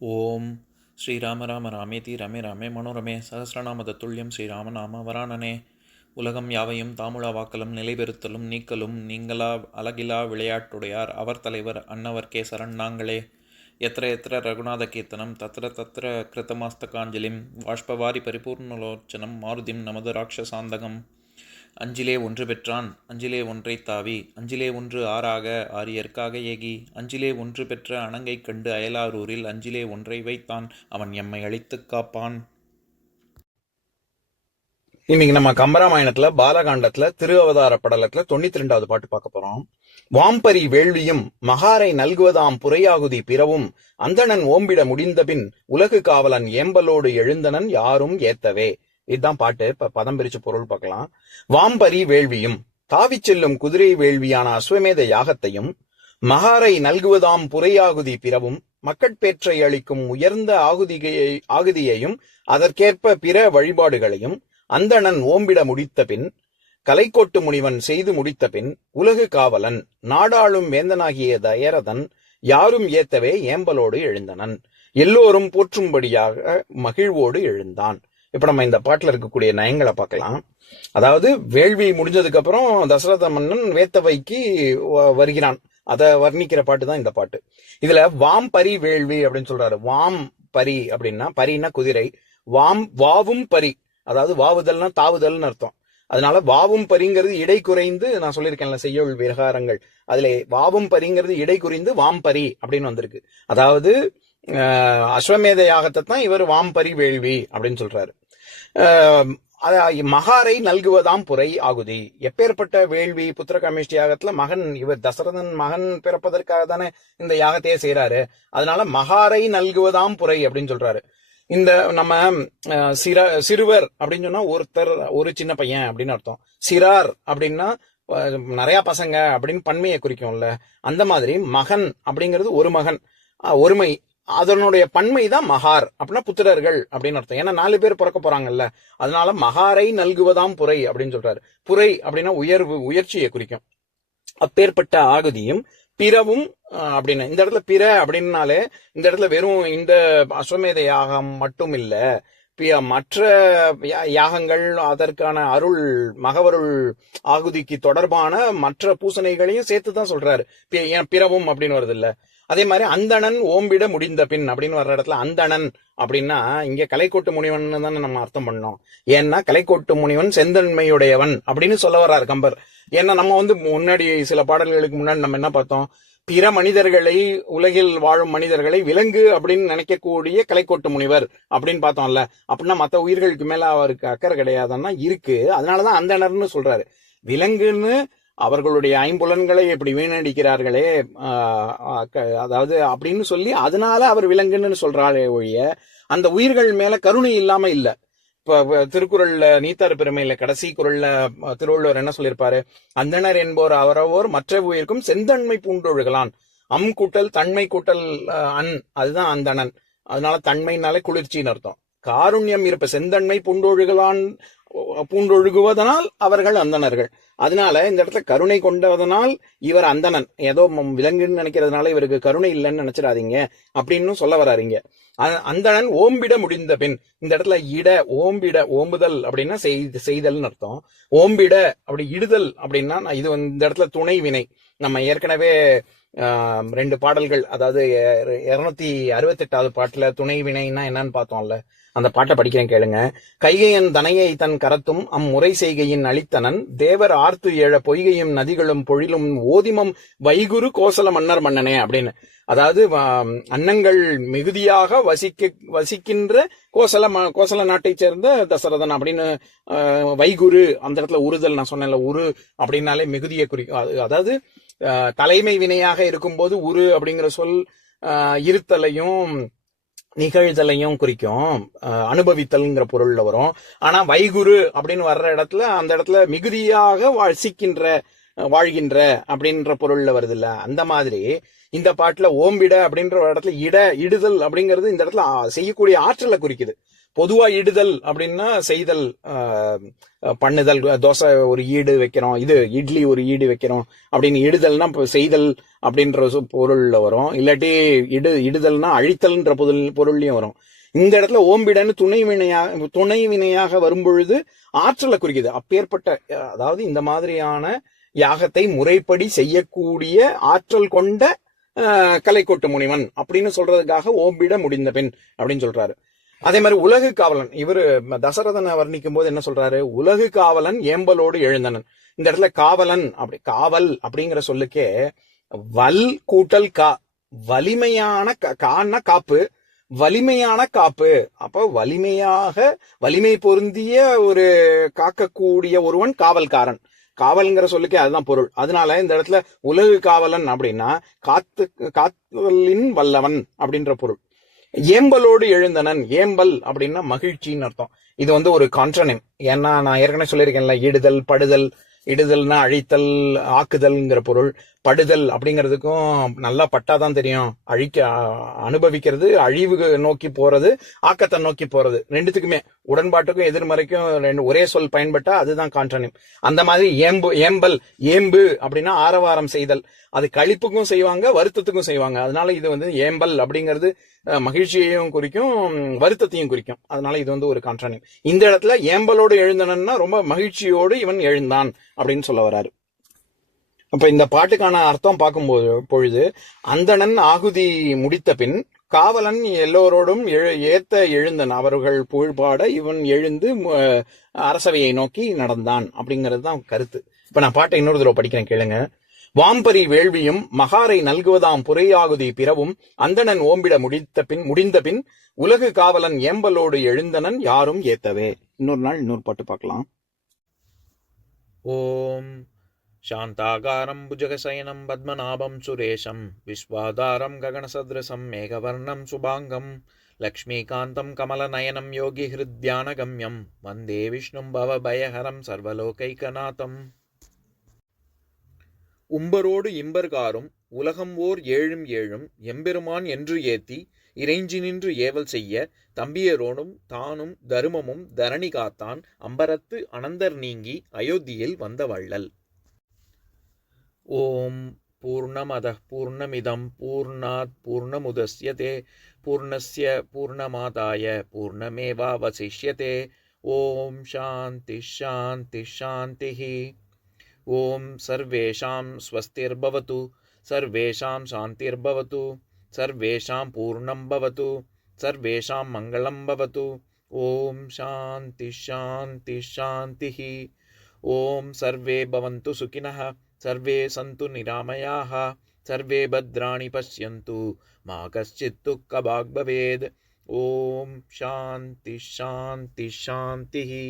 ஓம் ஸ்ரீராம ராம ராமேதி ரமே ராமே மனோரமே சகசிரநாம தத்துல்யம் ஸ்ரீராம நாம வராணனே. உலகம் யாவையும் தாமுழா வாக்கலும் நிலைபெறுத்தலும் நீக்கலும் நீங்களா அழகிலா விளையாட்டுடையார் அவர் தலைவர் அன்னவர் கேசரன் நாங்களே. எத்திர எத்திர ரகுநாத கீர்த்தனம் தத்திர தத்திர கிருத்தமாஸ்தகாஞ்சலிம் வாஷ்பவாரி பரிபூர்ணலோச்சனம் மாருதிம் நமது ராட்சசாந்தகம். அஞ்சிலே ஒன்று பெற்றான் அஞ்சிலே ஒன்றை தாவி அஞ்சிலே ஒன்று ஆறாக ஆரியர்க்காக ஏகி அஞ்சிலே ஒன்று பெற்ற அணங்கை கண்டு அயலாரூரில் அஞ்சிலே ஒன்றை வைத்தான் அவன் எம்மை அழித்துக் காப்பான். இன்னைக்கு நம்ம கம்பராமாயணத்துல பாலகாண்டத்துல திருஅவதார படலத்துல 92வது பாட்டு பார்க்க போறோம். வாம்பரி வேள்வியும் மகாரை நல்குவதாம் புறையாகுதி பிறவும் அந்தணன் ஓம்பிட முடிந்தபின் உலகு காவலன் ஏம்பலோடு எழுந்தனன் யாரும் ஏத்தவே. இதுதான் பாட்டு. இப்ப பதம் பிரிச்சு பொருள் பார்க்கலாம். வாம்பரி வேள்வியும் தாவிச் செல்லும் குதிரை வேள்வியான அஸ்வமேத யாகத்தையும் மகாரை நல்குவதாம் புறையாகுதி பிறவும் மக்கட்பேற்றை அளிக்கும் உயர்ந்த ஆகுதியையும் அதற்கேற்ப பிற வழிபாடுகளையும் அந்தணன் ஓம்பிட முடித்த பின் கலைக்கோட்டு முனிவன் செய்து முடித்த பின் உலகு காவலன் நாடாளும் வேந்தனாகிய தயரதன் யாரும் ஏத்தவே ஏம்பலோடு எழுந்தனன் எல்லோரும் போற்றும்படியாக மகிழ்வோடு எழுந்தான். இப்ப நம்ம இந்த பாட்டுல இருக்கக்கூடிய நயங்களை பார்க்கலாம். அதாவது வேள்வி முடிஞ்சதுக்கு அப்புறம் தசரத மன்னன் வேத்தவைக்கு வருகிறான். அதை வர்ணிக்கிற பாட்டு தான் இந்த பாட்டு. இதுல வாம்பரி வேள்வி அப்படின்னு சொல்றாரு. வாம் பரி அப்படின்னா பரின்னா குதிரை, வாவும் பரி அதாவது வாவுதல்னா தாவுதல்னு அர்த்தம். அதனால வாவும் பரிங்கிறது இடை குறைந்து, நான் சொல்லியிருக்கேன்ல செய்யுள் விகாரங்கள், அதுல வாவும் பரிங்கிறது இடை குறைந்து வாம்பரி அப்படின்னு வந்திருக்கு. அதாவது அஸ்வமேத யாகத்தை தான் இவர் வாம்பரி வேள்வி அப்படின்னு சொல்றாரு. மகாரை நல்குவதாம் புரை ஆகுதி. எப்பேற்பட்ட வேள்வி? புத்திரகாமேஷ்டி யாகத்துல மகன், இவர் தசரதன் மகன் பிறப்பதற்காக தானே இந்த யாகத்தையே செய்யறாரு. அதனால மகாரை நல்குவதாம் புரை அப்படின்னு சொல்றாரு. இந்த நம்ம சிறுவர் அப்படின்னு சொன்னா ஒருத்தர், ஒரு சின்ன பையன் அப்படின்னு அர்த்தம். சிறார் அப்படின்னா நிறைய பசங்க அப்படின்னு பன்மையை குறிக்கும்ல. அந்த மாதிரி மகன் அப்படிங்கிறது ஒரு மகன், ஒருமை, அதனுடைய பன்மை தான் மகார் அப்படின்னா புத்திரர்கள் அப்படின்னு அர்த்தம். ஏன்னா 4 பேர் பிறக்க போறாங்கல்ல, அதனால மகாரை நல்குவதாம் புரை அப்படின்னு சொல்றாரு. புரை அப்படின்னா உயர்வு, உயர்ச்சியை குறிக்கும். அப்பேற்பட்ட ஆகுதியும் பிறவும் அப்படின்னு இந்த இடத்துல பிற அப்படின்னாலே இந்த இடத்துல வெறும் இந்த அஸ்வமேத யாகம் மட்டும் இல்ல, மற்ற யாகங்கள் அதற்கான அருள் மகவருள் ஆகுதிக்கு தொடர்பான மற்ற பூசணைகளையும் சேர்த்துதான் சொல்றாரு. பிறவும் அப்படின்னு வருது இல்ல. அதே மாதிரி அந்தணன் ஓம்பிட முடிந்த பின் அப்படின்னு வர்ற இடத்துல அந்தணன் அப்படின்னா இங்க கலைக்கோட்டு முனிவன் தானே நம்ம அர்த்தம் பண்ணோம். ஏன்னா கலைக்கோட்டு முனிவன் செந்தன்மையுடையவன் அப்படின்னு சொல்ல வர்றாரு கம்பர். ஏன்னா நம்ம முன்னாடி சில பாடல்களுக்கு முன்னாடி நம்ம என்ன பார்த்தோம்? பிற மனிதர்களை, உலகில் வாழும் மனிதர்களை விலங்கு அப்படின்னு நினைக்கக்கூடிய கலைக்கோட்டு முனிவர் அப்படின்னு பார்த்தோம்ல. அப்படின்னா மற்ற உயிர்களுக்கு மேல அவருக்கு அக்கறை கிடையாதுன்னா இருக்கு. அதனாலதான் அந்தணர்னு சொல்றாரு. விலங்குன்னு அவர்களுடைய ஐம்புலன்களை இப்படி வீணடிக்கிறார்களே, அதாவது அப்படின்னு சொல்லி அதனால அவர் விலங்குன்னு சொல்றாரே ஒழிய அந்த உயிர்கள் மேல கருணை இல்லாம இல்ல. இப்ப திருக்குறள்ல நீத்தார் பெருமையில கடைசி குறள்ல திருவள்ளுவர் என்ன சொல்லியிருப்பாரு? அந்தணர் என்போர் அவரவோர் மற்ற உயிர்க்கும் செந்தன்மை பூண்டொழுகலான். கூட்டல் தன்மை கூட்டல் அதுதான் அந்தணன். அதனால தன்மைனாலே குளிர்ச்சின்னு அர்த்தம். காருண்யம் இருப்ப செந்தன்மை பூண்டொழுகுவதனால் அவர்கள் அந்தணர்கள். அதனால இந்த இடத்துல கருணை கொண்டதனால் இவர் அந்தணன். ஏதோ விலங்குன்னு நினைக்கிறதுனால இவருக்கு கருணை இல்லைன்னு நினைச்சிடாதீங்க அப்படின்னு சொல்ல வர்றாருங்க. அந்தணன் ஓம்பிட முடிந்த பின், இந்த இடத்துல ஓம்பிட, ஓம்புதல் அப்படின்னா செய்தல்னு அர்த்தம். ஓம்பிட அப்படி இடுதல் அப்படின்னா இது இந்த இடத்துல துணை வினை. நம்ம ஏற்கனவே 2 பாடல்கள், அதாவது 268வது பாட்டுல துணை வினைன்னா என்னன்னு பார்த்தோம்ல. அந்த பாட்டை படிக்கிறேன் கேளுங்க. கைகையன் தனையை தன் கரத்தும் அம்முறை செய்கையின் அளித்தனன் தேவர் ஆர்த்து ஏழ பொய்கையும் நதிகளும் பொழிலும் ஓதிமம் வைகுரு கோசல மன்னர் மன்னனே அப்படின்னு. அதாவது அன்னங்கள் மிகுதியாக வசிக்கின்ற கோசல நாட்டை சேர்ந்த தசரதன் அப்படின்னு. வைகுரு அந்த இடத்துல உறுதல், நான் சொன்னேன்ல, உரு அப்படின்னாலே மிகுதியை குறிக்கும். அதாவது தலைமை வினையாக இருக்கும்போது உரு அப்படிங்கிற சொல் இருத்தலையும் நிகழ்தலையும் குறிக்கும், அனுபவித்தல்ங்கிற பொருள்ல வரும். ஆனா வைகுரு அப்படின்னு வர்ற இடத்துல அந்த இடத்துல மிகுதியாக வாழ்கின்ற அப்படின்ற பொருள்ல வருது இல்ல. அந்த மாதிரி இந்த பாட்டுல ஓம்பிட அப்படின்ற இடத்துல இடுதல் அப்படிங்கிறது இந்த இடத்துல செய்யக்கூடிய ஆற்றலை குறிக்குது. பொதுவா இடுதல் அப்படின்னா செய்தல், பண்ணுதல். தோசை ஒரு ஈடு வைக்கிறோம், இது இட்லி ஒரு ஈடு வைக்கிறோம் அப்படின்னு. இடுதல்னா செய்தல் அப்படின்ற பொருள்ல வரும். இல்லாட்டி இடுதல்னா அழித்தல்ன்ற பொருள்லயும் வரும். இந்த இடத்துல ஓம்பிடன்னு துணை வினையாக வரும்பொழுது ஆற்றலை குறிக்குது. அப்பேற்பட்ட, அதாவது இந்த மாதிரியான யாகத்தை முறைப்படி செய்யக்கூடிய ஆற்றல் கொண்ட கலைக்கோட்டு முனிவன் அப்படின்னு சொல்றதுக்காக ஓம்பிட முடிந்த பின் அப்படின்னு சொல்றாரு. அதே மாதிரி உலகு காவலன், இவரு தசரதனை வர்ணிக்கும் போது என்ன சொல்றாரு? உலகு காவலன் ஏம்பலோடு எழுந்தனன். இந்த இடத்துல காவலன் காவல் அப்படிங்கிற சொல்லுக்கே வல் கூட்டல் கா, வலிமையான கான்னா காப்பு, வலிமையான காப்பு. அப்ப வலிமை பொருந்திய ஒரு காக்கக்கூடிய ஒருவன் காவல்காரன். காவல்ங்கிற சொல்லுக்கே அதுதான் பொருள். அதனால இந்த இடத்துல உலகு காவலன் அப்படின்னா காத்தலின் வல்லவன் அப்படின்ற பொருள். ஏம்பலோடு எழுந்தனன், ஏம்பல் அப்படின்னா மகிழ்ச்சின்னு அர்த்தம். இது ஒரு கான்ட்ரனிம். ஏன்னா நான் ஏற்கனவே சொல்லியிருக்கேன்ல, இடுதல் படுதல், இடுதல்னா அழித்தல் ஆக்குதல்ங்கிற பொருள். படுதல் அப்படிங்கிறதுக்கும் நல்லா பட்டாதான் தெரியும். அனுபவிக்கிறது, அழிவு நோக்கி போறது, ஆக்கத்தை நோக்கி போறது, ரெண்டுத்துக்குமே உடன்பாட்டுக்கும் எதிர்மறைக்கும் ஒரே சொல் பயன்பட்டா அதுதான் கான்ட்ரனிம். அந்த மாதிரி ஏம்பல், ஏம்பு அப்படின்னா ஆரவாரம் செய்தல். அது களிப்புக்கும் செய்வாங்க, வருத்தத்துக்கும் செய்வாங்க. அதனால இது ஏம்பல் அப்படிங்கிறது மகிழ்ச்சியையும் குறிக்கும், வருத்தத்தையும் குறிக்கும். அதனால இது ஒரு கான்ட்ரனிம். இந்த இடத்துல ஏம்பலோடு எழுந்தனன்னா ரொம்ப மகிழ்ச்சியோடு இவன் எழுந்தான் அப்படின்னு சொல்ல வராரு. அப்ப இந்த பாட்டுக்கான அர்த்தம் பார்க்கும்போது பொழுது, அந்தணன் ஆகுதி முடித்த பின் காவலன் எல்லோரோடும் ஏத்த எழுந்தன், அவர்கள் புகழ்பாட இவன் எழுந்து அரசவையை நோக்கி நடந்தான் அப்படிங்கிறது தான் கருத்து. இப்ப நான் பாட்டை இன்னொரு தடவை படிக்கிறேன், கேளுங்க. வாம்பரி வேள்வியும் மகாரை நல்குவதாம் புரையாகுதி பிறவும் அந்தணன் ஓம்பிட முடிந்த பின் உலகு காவலன் ஏம்பலோடு எழுந்தனன் யாரும் ஏத்தவே. இன்னொரு நாள் இன்னொரு பாட்டு பார்க்கலாம். ஓம் சாந்தாகாரம் புஜகசயனம் பத்மநாபம் சுரேஷம் விஸ்வாதாரம் ககனசத்ருசம் மேகவர்ணம் சுபாங்கம் லக்ஷ்மீகாந்தம் கமலநயனம் யோகி ஹிருத்யானகம்யம் வந்தே விஷ்ணும் பவபயஹரம் சர்வலோகைகநாதம். உம்பரோடு இம்பர்காரும் உலகம் ஓர் ஏழும் ஏழும் எம்பெருமான் என்று ஏத்தி இறைஞ்சி நின்று ஏவல் செய்ய தம்பியரோடும் தானும் தருமமும் தரணி காத்தான் அம்பரத்து அனந்தர் நீங்கி அயோத்தியில் வந்த வள்ளல். ஓம் பூர்ணமதః பூர்ணமிதம் பூர்ணாத் பூர்ணமுதஸ்யதே பூர்ணஸ்ய பூர்ணமாதாய பூர்ணமேவாவசிஷ்யதே. ஓம் சாந்தி சாந்தி சாந்திஹி. ஓம் சர்வேஷாம் ஸ்வஸ்திர்பவது, சர்வேஷாம் சாந்திர்பவது, சர்வேஷாம் பூர்ணம் பவது, சர்வேஷாம் மங்களம் பவது. ஓம் சாந்தி சாந்தி சாந்திஹி. ஓம் சர்வே பவந்து சுகினஹ, சர்வே சந்து நிராமயாஹ, சர்வே பத்ராணி பஷ்யந்து மா கஷ்சித் துக்கபாக் பவேத். ஓம் சாந்தி சாந்தி சாந்திஹி.